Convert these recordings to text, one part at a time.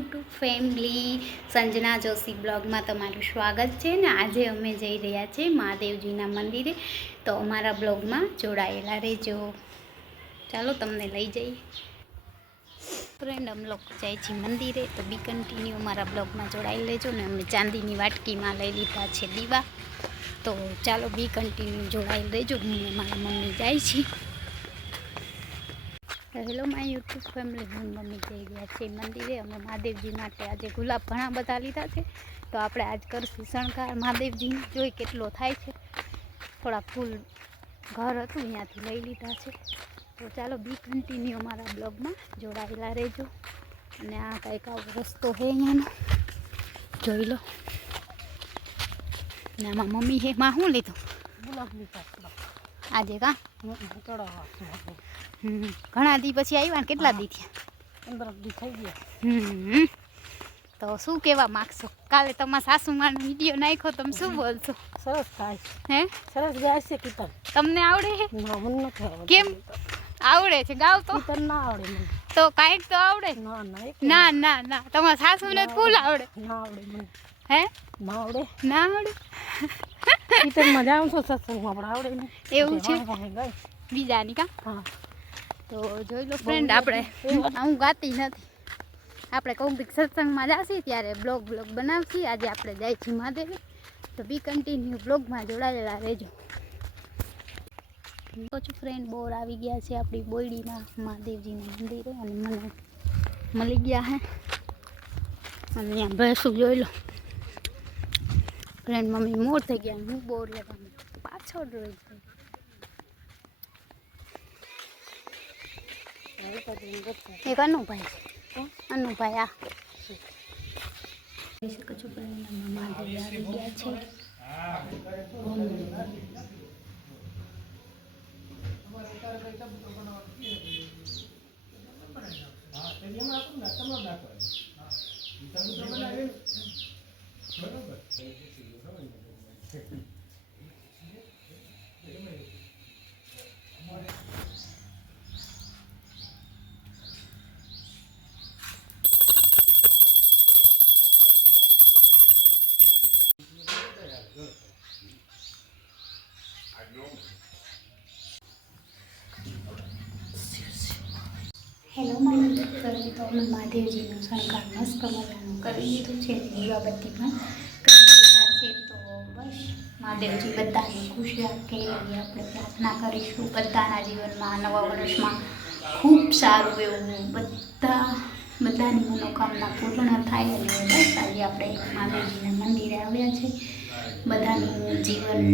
YouTube family Sanjana Joshi બ્લોગમાં તમારું સ્વાગત છે ને આજે અમે જઈ રહ્યા છીએ મહાદેવજીના મંદિરે. તો અમારા બ્લોગમાં જોડાયેલા રહેજો. ચાલો તમને લઈ જઈએ. ફ્રેન્ડ અમે લોકો જાય છે મંદિરે. તો બી કન્ટિન્યુ અમારા બ્લોગમાં જોડાઈ લેજો ને અમે ચાંદીની વાટકીમાં લઈ લીધા છે દીવા. તો ચાલો બી કન્ટિન્યુ જોડાઈ લેજો. હું મારા મમ્મી જાય છે હેલો માય યુટ્યુબ ફેમિલી. હું મમ્મી જઈ રહ્યા છે મંદિરે. અમે મહાદેવજી માટે આજે ગુલાબ ઘણા બધા લીધા છે. તો આપણે આજ કરશું શણગાર. મહાદેવજીને જોઈ કેટલો થાય છે. થોડા ફૂલ ઘર હતું અહીંયાથી લઈ લીધા છે. તો ચાલો બી કન્ટિન્યુ અમારા બ્લોગમાં. જોડાયેલા રહેજો. અને આ કંઈક આવો રસ્તો છે અહીંયાનો. જોઈ લો. ને આમાં મમ્મી હે માં શું લીધું? ગુલાબ લીધા આજે કા? ઘણા દી પછી આવ્યા ને કેટલા દી થયા? પંદર દી થઈ ગયા. તો શું કહેવા માગશો? કાલે તમારા સાસુમાનો વીડિયો નાખ્યો તમે શું બોલશો? સરસ થાય. હે? સરસ ગાય છે કીર્તન તમને આવડે છે? ના મને નથી આવડતું કેમ? આવડે છે ગાવ તો? કીર્તન ના આવડે મને. તો કાંઈક તો આવડે. ના ના ના તમારા સાસુને તો ફૂલ આવડે. ના આવડે મને. હે? ના આવડે. ના આવડે? કીર્તનમાં જાઉં છું સત્સંગમાં પણ આવડે ને એવું છે? બીજાની કા? હા. તો જોઈ લો ફ્રેન્ડ આપણે. હું ગાતી નથી. આપણે કોઈક સત્સંગમાં જાશી ત્યારે બ્લોગ બ્લોગ બનાવશી. આજે આપણે જાય છીએ મહાદેવી. તો બી કન્ટિન્યુ બ્લોગમાં જોડાયેલા રહેજો. તો છું ફ્રેન્ડ બોર આવી ગયા છે આપણી બોયડીમાં મહાદેવજીના મંદિરે અને મને મળી ગયા હે. અને અહીંયા ભેંસું જોઈ લો. ફ્રેન્ડ મમ્મી મોર થઈ ગયા. હું બોર લેવાનું પાછળ રહી ગઈ. એક અનુભાઈ. અનુભાઈ આ શકો છો પણ મહાદેવ આવી ગયા છે હેલો ફરી તો અમે મહાદેવજીનો શણગાર મસ્ત મજાનું કરી લીધું છે. દીવાબત્તી પણ કરી છે તો બસ મહાદેવજી બધાને ખુશ રાખે એવી આપણે પ્રાર્થના કરીશું. બધાના જીવનમાં નવા વર્ષમાં ખૂબ સારું એવું બધા, બધાની મનોકામના પૂર્ણ થાય અને બસ આજે આપણે મહાદેવજીના મંદિરે આવ્યા છે. બધાનું જીવન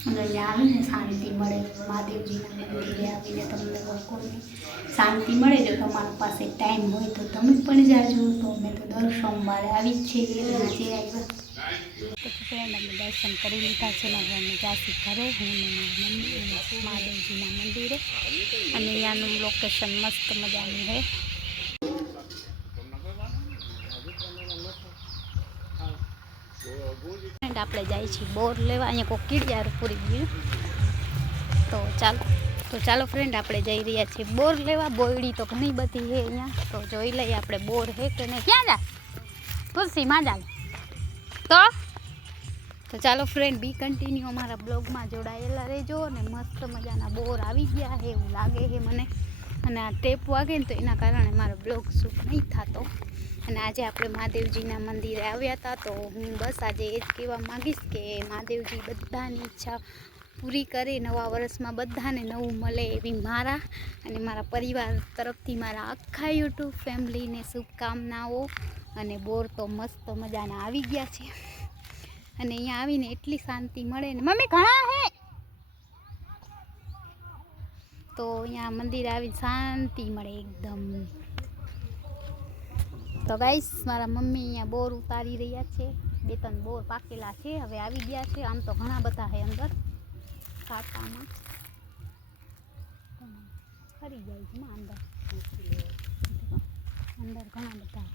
અહીંયા આવીને શાંતિ મળે. મહાદેવજીના મંદિરે આવીને તમને લોકોને શાંતિ મળે જો તમારી પાસે ટાઈમ હોય તો તમે પણ જાજો. તો અમે તો દર સોમવારે આવી જ છીએ આજે આવ્યા અમે દર્શન કરી લીધા છે ને અમે જાસી ઘરે. હું મહાદેવજીના મંદિરે. અને અહીંયાનું લોકેશન મસ્ત મજાનું છે. આપણે જાય છીએ બોર લેવા. અહીંયા કોઈ કીડિયારું પૂરી ગયું. તો ચાલો. તો ચાલો ફ્રેન્ડ આપણે જઈ રહ્યા છીએ બોર લેવા. બોયડી તો ઘણી બધી છે અહીંયા. તો જોઈ લઈએ આપણે બોર હે કે નહીં. ક્યાં જા તુલસીમાં જાવ તો? તો ચાલો ફ્રેન્ડ બી કન્ટિન્યુ અમારા બ્લોગમાં જોડાયેલા રહેજો અને મસ્ત મજાના બોર આવી ગયા છે, એવું લાગે છે મને. અને આ ટેપ વાગે ને તો એના કારણે મારો બ્લોગ શૂટ નહીં થતો. અને આજે આપણે મહાદેવજીના મંદિરે આવ્યા હતા, તો હું બસ આજે એ જ કહેવા માગીશ કે મહાદેવજી બધાની ઈચ્છા પૂરી કરે, નવા વર્ષમાં બધાને નવું મળે એવી મારા અને મારા પરિવાર તરફથી મારા આખા યુટ્યુબ ફેમિલીને શુભકામનાઓ અને બોર તો મસ્ત મજાના આવી ગયા છે. અને અહીંયા આવીને એટલી શાંતિ મળે ને, મમ્મી ઘણા હે? તો અહીંયા મંદિર આવીને શાંતિ મળે એકદમ. તો ગાઈસ મારા મમ્મી અહીંયા બોર ઉતારી રહ્યા છે. બે ત્રણ બોર પાકેલા છે. હવે આવી ગયા છે. આમ તો ઘણા બધા છે અંદર. કાંટામાં ફરી જાય છે અંદર. અંદર ઘણા બધા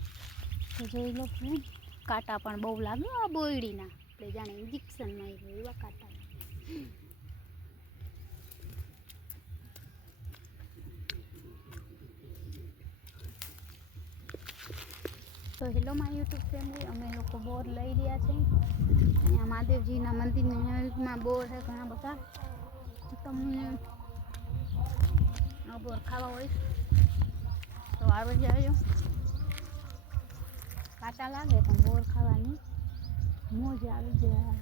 તો જોઈ લો કાંટા પણ બહુ લાગે આ બોયડીના. આપણે જાણે ઇન્જેક્શન માર્યું એવા કાંટા તો હેલો માય યુટ્યુબ ફેમિલી અમે લોકો બોર લઈ રહ્યા છે. અહીંયા મહાદેવજીના મંદિરમાં બોર છે ઘણા બધા. તમને બોર ખાવા હોય તો આવી જાજો કાંટા લાગે પણ બોર ખાવાની. મોજ આવી જાય.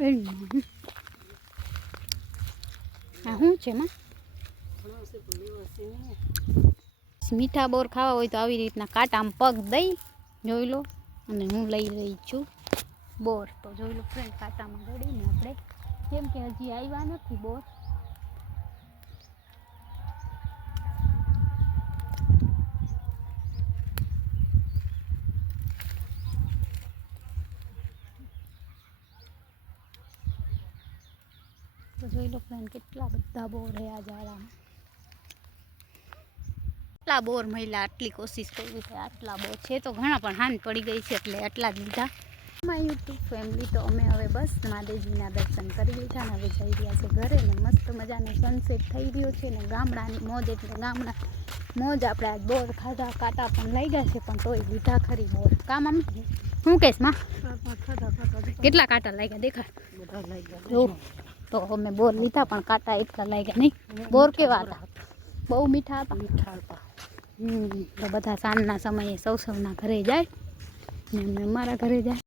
આ શું છે, માં? મીઠા બોર ખાવા હોય તો આવી રીતના કાંટામાં પગ દઈ જોઈ લો. અને હું લઈ રહી છું બોર. તો જોઈ લો ફ્રેન્ડ કાંટામાં ગળીને આપણે. કેમ કે હજી આવ્યા નથી બોર. જોઈ લો ફ્રેન્ડ કેટલા બધા બોર રહ્યા ઝાડામાં. આટલા બોર મહિલા આટલી કોશિશ કરી છે આટલા બોર છે તો ઘણા પણ હાન પડી ગઈ છે એટલે આટલા જ લીધા. મારી યુટ્યુબ ફેમિલી તો અમે હવે બસ મહાદેવજીના દર્શન કરી લીધા ને હવે જઈ રહ્યા છે ઘરે ને મસ્ત મજાનો સનસેટ થઈ રહ્યો છે ને ગામડાની મોજ એટલે ગામડા મોજ આપણે આજ બોર ખાધા કાંટા પણ લઈ ગયા છે પણ તોય લીધા ખરી બોર. કામ આમ શું કહેશમાં? કેટલા કાંટા લાગ્યા દેખા બધા લઈ ગયા જો. તો અમે બોર લીધા પણ કાંટા એટલા લાગ્યા નહીં. બોર કેવા હતા? બહુ મીઠા હતા. મીઠા હતા. તો બધા સાંજના સમયે સૌ સૌના ઘરે જાય ને અમે અમારા ઘરે જાય.